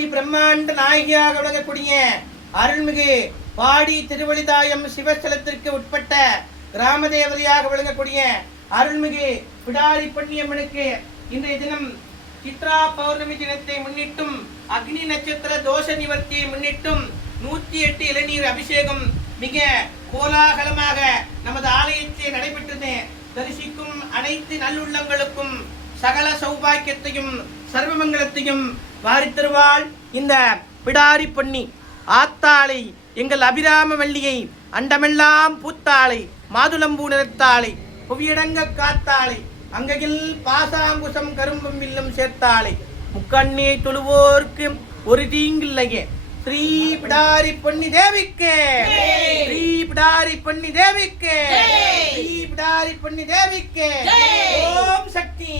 ஆதி பிரம்மாண்ட நாயகியாக விளங்கக்கூடிய அருள்மிகு பாடி திருவழிதாயம் சிவஸ்தலத்திற்கு உட்பட்ட கிராம தேவதையாக விளங்கக்கூடிய அருள்மிகு பிடாரி பன்னியம்மனுக்கு இன்றைய தினம் சித்ரா பௌர்ணமி தினத்தை முன்னிட்டும் அக்னி நட்சத்திர தோஷ நிவர்த்தியை முன்னிட்டும் 108 இளநீர் அபிஷேகம் மிக கோலாகலமாக நமது ஆலயத்தில் நடைபெற்றது. தரிசிக்கும் அனைத்து நல்லுள்ளங்களுக்கும் சகல சௌபாக்கியத்தையும் சர்வமங்கலத்தையும் வாரித்தருவாள் இந்த பிடாரி பொன்னி ஆத்தாளை எங்கள் அபிராம வள்ளியை அண்டமெல்லாம் பூத்தாளை மாதுளம்பூ நிறத்தாளை புவியடங்க காத்தாளை அங்கையில் பாசாங்குசம் கரும்பும் வில்லும் சேர்த்தாளை முக்கண்ணே தொழுவோர்க்கு ஒரு தீங்கில்லையே. ஸ்ரீ பிடாரி பொன்னி தேவிக்கு, ஸ்ரீ பிடாரி பொன்னி தேவிக்கு, ஸ்ரீ பிடாரி பொன்னி தேவிக்கு. ஓம் சக்தி.